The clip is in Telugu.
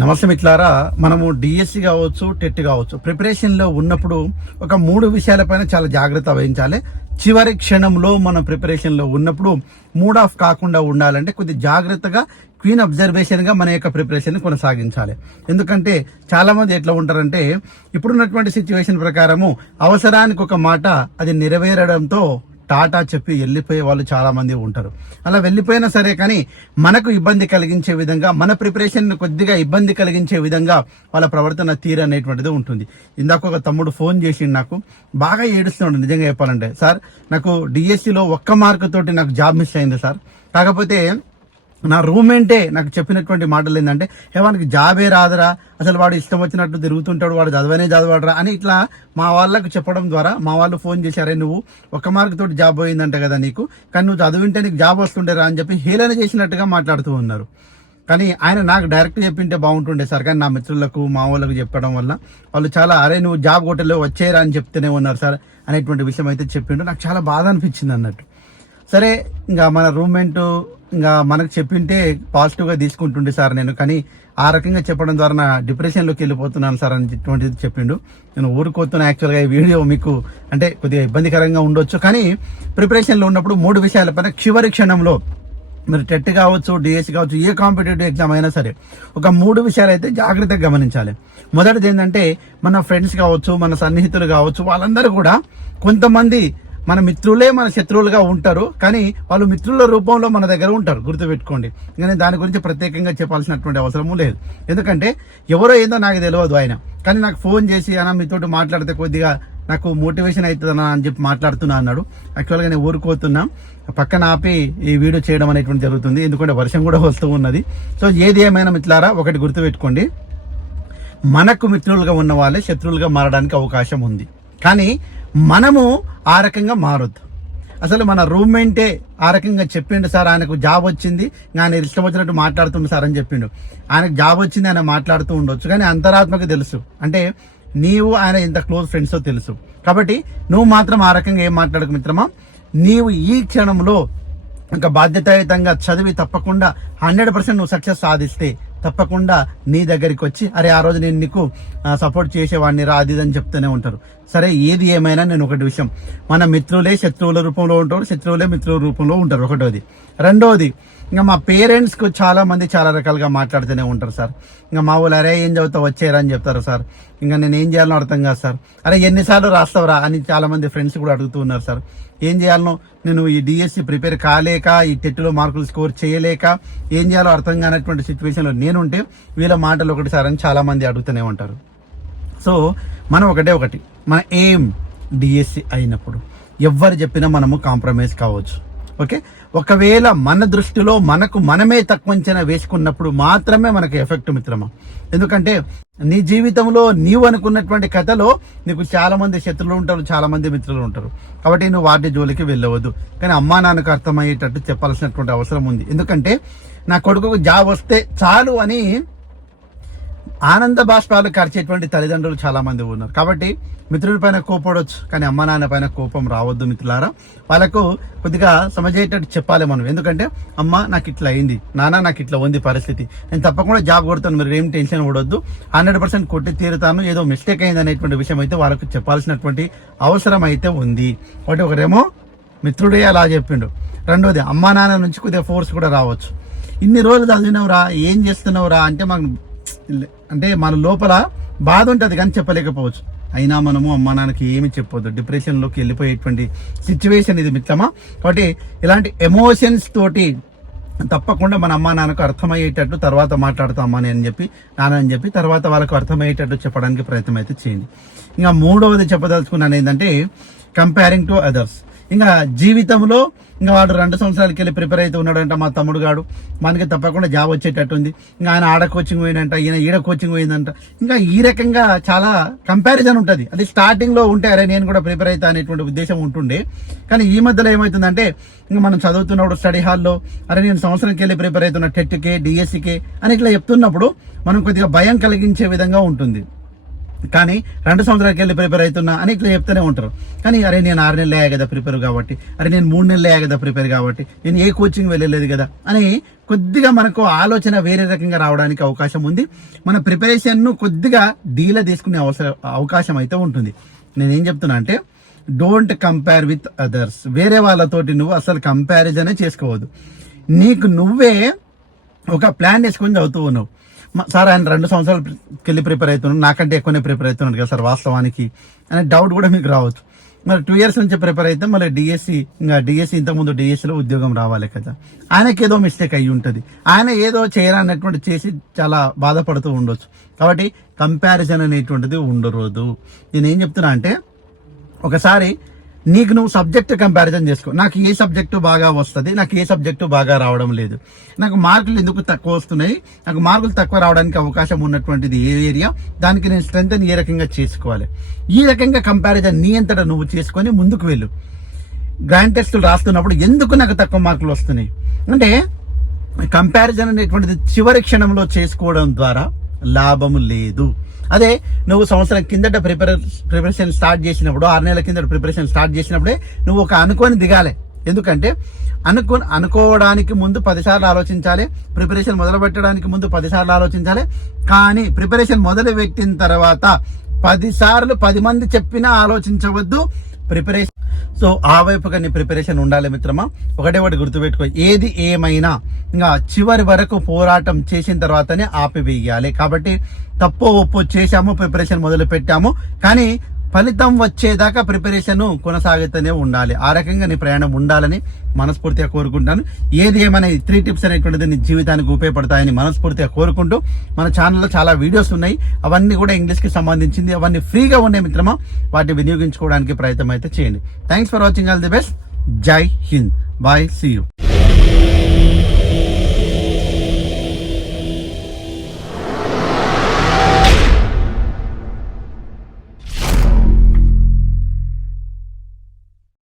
నమస్తే మిత్రులారా మనము డిఎస్సి కావచ్చు టెట్ కావచ్చు ప్రిపరేషన్లో ఉన్నప్పుడు ఒక మూడు విషయాలపైన చాలా జాగ్రత్త వహించాలి. చివరి క్షణంలో మనం ప్రిపరేషన్లో ఉన్నప్పుడు మూడ్ ఆఫ్ కాకుండా ఉండాలంటే కొద్ది జాగ్రత్తగా క్వీన్ అబ్జర్వేషన్గా మన యొక్క ప్రిపరేషన్ కొనసాగించాలి. ఎందుకంటే చాలామంది ఎట్లా ఉంటారంటే ఇప్పుడున్నటువంటి సిచ్యువేషన్ ప్రకారము అవసరానికి ఒక మాట అది నెరవేరడంతో టాటా చెప్పి వెళ్ళిపోయే వాళ్ళు చాలామంది ఉంటారు. అలా వెళ్ళిపోయినా సరే కానీ మనకు ఇబ్బంది కలిగించే విధంగా మన ప్రిపరేషన్ కొద్దిగా ఇబ్బంది కలిగించే విధంగా వాళ్ళ ప్రవర్తన తీరు అనేటువంటిది ఉంటుంది. ఇందాక ఒక తమ్ముడు ఫోన్ చేసి నాకు. బాగా ఏడుస్తున్నాడు నిజంగా చెప్పాలంటే. సార్ నాకు డిఎస్సిలో ఒక్క మార్కు తోటి నాకు జాబ్ మిస్ అయింది సార్. కాకపోతే నా రూమ్మేంటే నాకు చెప్పినటువంటి మాటలు ఏంటంటే వానికి జాబే రాదురా అసలు వాడు ఇష్టం వచ్చినట్టు తిరుగుతుంటాడు వాడు చదవనే చదవడరా అని ఇట్లా మా వాళ్ళకు చెప్పడం ద్వారా మా వాళ్ళు ఫోన్ చేశారే నువ్వు ఒక మార్క్ తోటి జాబ్ పోయిందంట కదా నీకు కానీ నువ్వు చదివింటే నీకు జాబ్ వస్తుండేరా అని చెప్పి హేళన చేసినట్టుగా మాట్లాడుతూ ఉన్నారు. కానీ ఆయన నాకు డైరెక్ట్ చెప్పింటే బాగుంటుండే సార్ కానీ నా మిత్రులకు మా వాళ్ళకు చెప్పడం వల్ల వాళ్ళు చాలా అరే నువ్వు జాబ్ కొట్టలేవు వచ్చేయరా అని చెప్తూనే ఉన్నారు సార్ అనేటువంటి విషయం అయితే చెప్పిండు. నాకు చాలా బాధ అనిపించింది అన్నట్టు. సరే ఇంకా మన రూమ్మేట్ ఇంకా మనకు చెప్పింటే పాజిటివ్గా తీసుకుంటుండే సార్ నేను కానీ ఆ రకంగా చెప్పడం ద్వారా నా డిప్రెషన్లోకి వెళ్ళిపోతున్నాను సార్ అనేటువంటిది చెప్పిండు. నేను ఊరుకోతున్నా యాక్చువల్గా ఈ వీడియో మీకు అంటే కొద్దిగా ఇబ్బందికరంగా ఉండొచ్చు. కానీ ప్రిపరేషన్లో ఉన్నప్పుడు మూడు విషయాలపైన చివరి క్షణంలో మీరు టెట్ కావచ్చు డిఎస్సి కావచ్చు ఏ కాంపిటేటివ్ ఎగ్జామ్ అయినా సరే ఒక మూడు విషయాలు అయితే జాగ్రత్తగా గమనించాలి. మొదటిది ఏంటంటే మన ఫ్రెండ్స్ కావచ్చు మన సన్నిహితులు కావచ్చు వాళ్ళందరూ కూడా కొంతమంది మన మిత్రులే మన శత్రువులుగా ఉంటారు కానీ వాళ్ళు మిత్రుల రూపంలో మన దగ్గర ఉంటారు గుర్తుపెట్టుకోండి. కానీ దాని గురించి ప్రత్యేకంగా చెప్పాల్సినటువంటి అవసరము లేదు. ఎందుకంటే ఎవరో ఏందో నాకు తెలియదు ఆయన. కానీ నాకు ఫోన్ చేసి అన్న మీతోటి మాట్లాడితే కొద్దిగా నాకు మోటివేషన్ అవుతుందన్నా అని చెప్పి మాట్లాడుతున్నా అన్నాడు. యాక్చువల్గా నేను ఊరుకోతున్నా. పక్కన ఆపి ఈ వీడియో చేయడం అనేటువంటి జరుగుతుంది. ఎందుకంటే వర్షం కూడా వస్తూ ఉన్నది. సో ఏది ఏమైనా మిత్రులారా ఒకటి గుర్తుపెట్టుకోండి. మనకు మిత్రులుగా ఉన్న వాళ్ళే శత్రువులుగా మారడానికి అవకాశం ఉంది. కానీ మనము ఆ రకంగా మారొద్దు. అసలు మన రూమ్మేంటే ఆ రకంగా చెప్పిండు సార్ ఆయనకు జాబ్ వచ్చింది ఆయన ఇష్టం వచ్చినట్టు మాట్లాడుతుండు సార్ అని చెప్పిండు. ఆయనకు జాబ్ వచ్చింది ఆయన మాట్లాడుతూ ఉండొచ్చు కానీ అంతరాత్మకు తెలుసు. అంటే నీవు ఆయన ఎంత క్లోజ్ ఫ్రెండ్సో తెలుసు. కాబట్టి నువ్వు మాత్రం ఆ రకంగా ఏం మాట్లాడకు మిత్రమా? నీవు ఈ క్షణంలో ఇంకా బాధ్యతాయుతంగా చదివి తప్పకుండా హండ్రెడ్ పర్సెంట్ నువ్వు సక్సెస్ సాధిస్తే తప్పకుండా నీ దగ్గరికి వచ్చి అరే ఆ రోజు నేను నీకు సపోర్ట్ చేసేవాడిని రా అది అని చెప్తూనే ఉంటారు. సరే ఏది ఏమైనా నేను ఒకటి విషయం. మన మిత్రులే శత్రువుల రూపంలో ఉంటారు శత్రువులే మిత్రుల రూపంలో ఉంటారు ఒకటోది. రెండోది ఇంకా మా పేరెంట్స్కు చాలా మంది చాలా రకాలుగా మాట్లాడుతూనే ఉంటారు సార్. ఇంకా మా వాళ్ళు అరే ఏం చదువుతావు? వచ్చేరా అని చెప్తారు సార్. ఇంకా నేను ఏం చేయాలో అర్థం కాదు సార్. అరే ఎన్నిసార్లు రాస్తావురా అని చాలా మంది ఫ్రెండ్స్ కూడా అడుగుతూ ఉన్నారు సార్. ఏం చేయాలనో నేను ఈ డిఎస్సి ప్రిపేర్ కాలేక ఈ టెట్లో మార్కులు స్కోర్ చేయలేక ఏం చేయాలో అర్థం కానటువంటి సిచ్యువేషన్లో నేనుంటే వీళ్ళ మాటలు ఒకటి సార్ అని చాలామంది అడుగుతూనే ఉంటారు. సో మనం ఒకటే ఒకటి. మన ఏం డిఎస్సి అయినప్పుడు ఎవ్వరు చెప్పినా మనము కాంప్రమైజ్ కావచ్చు. ఓకే? ఒకవేళ మన దృష్టిలో మనకు మనమే తక్కువ అంచనా వేసుకున్నప్పుడు మాత్రమే మనకు ఎఫెక్ట్ మిత్రమా? ఎందుకంటే నీ జీవితంలో నీవు అనుకున్నటువంటి కథలో నీకు చాలామంది శత్రులు ఉంటారు చాలామంది మిత్రులు ఉంటారు. కాబట్టి నువ్వు వాటి జోలికి వెళ్ళవద్దు. కానీ అమ్మా నాన్నకు అర్థమయ్యేటట్టు చెప్పాల్సినటువంటి అవసరం ఉంది. ఎందుకంటే నా కొడుకుకు జాబ్ వస్తే చాలు అని ఆనంద బాష్పాలు కరిచేటువంటి తల్లిదండ్రులు చాలా మంది ఉన్నారు. కాబట్టి మిత్రుల పైన కోపడవచ్చు కానీ అమ్మ నాన్న పైన కోపం రావద్దు మిత్రులారా. వాళ్ళకు కొద్దిగా సమజేటట్టు చెప్పాలి మనం. ఎందుకంటే అమ్మ నాకు ఇట్లా అయింది నాన్న నాకు ఇట్లా ఉంది పరిస్థితి. నేను తప్పకుండా జాబ్ కొడతాను మీరు ఏం టెన్షన్ పడొద్దు. హండ్రెడ్ పర్సెంట్ కొట్టి తీరుతాను ఏదో మిస్టేక్ అయింది అనేటువంటి విషయం అయితే వాళ్ళకు చెప్పాల్సినటువంటి అవసరం అయితే ఉంది. ఒకటి ఒకరేమో మిత్రుడే అలా చెప్పిండు. రెండోది అమ్మా నాన్న నుంచి కొద్దిగా ఫోర్స్ కూడా రావచ్చు. ఇన్ని రోజులు చదివినవురా ఏం చేస్తున్నావురా అంటే మాకు అంటే మన లోపల బాధ ఉంటుంది కానీ చెప్పలేకపోవచ్చు. అయినా మనము అమ్మ నాన్నకి ఏమి చెప్పొద్దు. డిప్రెషన్లోకి వెళ్ళిపోయేటువంటి సిచ్యువేషన్ ఇది మిత్రమా? కాబట్టి ఇలాంటి ఎమోషన్స్ తోటి తప్పకుండా మన అమ్మా నాన్నకు అర్థమయ్యేటట్టు తర్వాత మాట్లాడతామని అని చెప్పి నాన్న అని చెప్పి తర్వాత వాళ్ళకు అర్థమయ్యేటట్టు చెప్పడానికి ప్రయత్నం అయితే చేయండి. ఇంకా మూడవది చెప్పదలుచుకున్నాను ఏంటంటే కంపేరింగ్ టు అదర్స్ ఇంకా జీవితంలో ఇంకా వాడు రెండు సంవత్సరాలకి వెళ్ళి ప్రిపేర్ అయితే ఉన్నాడంట మా తమ్ముడు గాడు. మనకి తప్పకుండా జాబ్ వచ్చేటట్టు ఉంది ఇంకా ఆయన ఆడ కోచింగ్ పోయిందంట ఈయన ఈడ కోచింగ్ పోయిందంట. ఇంకా ఈ రకంగా చాలా కంపారిజన్ ఉంటుంది. అది స్టార్టింగ్లో ఉంటే అరే నేను కూడా ప్రిపేర్ అవుతా అనేటువంటి ఉద్దేశం ఉంటుండే. కానీ ఈ మధ్యలో ఏమవుతుందంటే ఇంకా మనం చదువుతున్నప్పుడు స్టడీ హాల్లో అరే నేను సంవత్సరంకి వెళ్ళి ప్రిపేర్ అవుతున్నా టెట్కే డిఎస్సికే అని ఇట్లా చెప్తున్నప్పుడు మనం కొద్దిగా భయం కలిగించే విధంగా ఉంటుంది. కానీ రెండు సంవత్సరాలకి వెళ్ళి ప్రిపేర్ అవుతున్నా అని ఇట్లా చెప్తూనే ఉంటారు. కానీ అరే నేను ఆరు నెలలు అయ్యా కదా ప్రిపేర్ కాబట్టి అరే నేను మూడు నెలలు అయ్యా కదా ప్రిపేర్ కాబట్టి నేను ఏ కోచింగ్ వెళ్ళలేదు కదా అని కొద్దిగా మనకు ఆలోచన వేరే రకంగా రావడానికి అవకాశం ఉంది. మన ప్రిపరేషన్ను కొద్దిగా డీలా తీసుకునే అవసరం అవకాశం అయితే ఉంటుంది. నేనేం చెప్తున్నా అంటే డోంట్ కంపేర్ విత్ అదర్స్ వేరే వాళ్ళతోటి నువ్వు అసలు కంపారిజనే చేసుకోవద్దు. నీకు నువ్వే ఒక ప్లాన్ వేసుకొని చదువుతూ ఉన్నావు. సార్ ఆయన రెండు సంవత్సరాలు వెళ్ళి ప్రిపేర్ అవుతున్నాడు నాకంటే ఎక్కువనే ప్రిపేర్ అవుతున్నాడు కదా సార్ వాస్తవానికి. అనే డౌట్ కూడా మీకు రావచ్చు. మరి టూ ఇయర్స్ నుంచి ప్రిపేర్ అయితే మళ్ళీ డిఎస్సి ఇంకా డిఎస్సి ఇంతకుముందు డిఎస్సిలో ఉద్యోగం రావాలి కదా. ఆయనకి ఏదో మిస్టేక్ అయ్యి ఉంటుంది. ఆయన ఏదో చేయాలన్నటువంటి చేసి చాలా బాధపడుతూ ఉండొచ్చు. కాబట్టి కంపారిజన్ అనేటువంటిది ఉండరోదు. నేనేం చెప్తున్నా అంటే ఒకసారి నీకు నువ్వు సబ్జెక్ట్ కంపారిజన్ చేసుకో. నాకు ఏ సబ్జెక్టు బాగా వస్తుంది? నాకు ఏ సబ్జెక్టు బాగా రావడం లేదు. నాకు మార్కులు ఎందుకు తక్కువ వస్తున్నాయి? నాకు మార్కులు తక్కువ రావడానికి అవకాశం ఉన్నటువంటిది ఏ ఏరియా దానికి నేను స్ట్రెంత్ ఏ రకంగా చేసుకోవాలి? ఈ రకంగా కంపారిజన్ నీ అంతటా నువ్వు చేసుకొని ముందుకు వెళ్ళు. గ్రాండ్ టెస్టులు రాస్తున్నప్పుడు ఎందుకు నాకు తక్కువ మార్కులు వస్తున్నాయి? అంటే కంపారిజన్ అనేటువంటిది చివరి క్షణంలో చేసుకోవడం ద్వారా లాభము లేదు. అదే నువ్వు సంవత్సరం కిందట ప్రిపేర్ ప్రిపరేషన్ స్టార్ట్ చేసినప్పుడు ఆరు నెలల కిందట ప్రిపరేషన్ స్టార్ట్ చేసినప్పుడే నువ్వు ఒక అనుకోని దిగాలి. ఎందుకంటే అనుకో అనుకోవడానికి ముందు పదిసార్లు ఆలోచించాలి ప్రిపరేషన్ మొదలు పెట్టడానికి ముందు పదిసార్లు ఆలోచించాలి. కానీ ప్రిపరేషన్ మొదలు పెట్టిన తర్వాత పదిసార్లు పది మంది చెప్పినా ఆలోచించవద్దు ప్రిపరేషన్ సో ఆ వైపుగా నీ ప్రిపరేషన్ ఉండాలి మిత్రమా? ఒకటే ఒకటి గుర్తుపెట్టుకో. ఏది ఏమైనా ఇంకా చివరి వరకు పోరాటం చేసిన తర్వాతనే ఆపివేయాలి. కాబట్టి తప్పు ఒప్పు చేశాము ప్రిపరేషన్ మొదలు పెట్టాము కానీ ఫలితం వచ్చేదాకా ప్రిపరేషన్ కొనసాగుతూనే ఉండాలి. ఆ రకంగా నీ ప్రయాణం ఉండాలని మనస్ఫూర్తిగా కోరుకుంటాను ఏది ఏమైనా ఈ త్రీ టిప్స్ అనేటువంటిది నీ జీవితానికి ఉపయోగపడతాయని మనస్ఫూర్తిగా కోరుకుంటూ మన ఛానల్లో చాలా వీడియోస్ ఉన్నాయి. అవన్నీ కూడా ఇంగ్లీష్కి సంబంధించింది. అవన్నీ ఫ్రీగా ఉండే మిత్రమా వాటిని వినియోగించుకోవడానికి ప్రయత్నం అయితే చేయండి. Thanks for watching all the best Jai Hind bye see you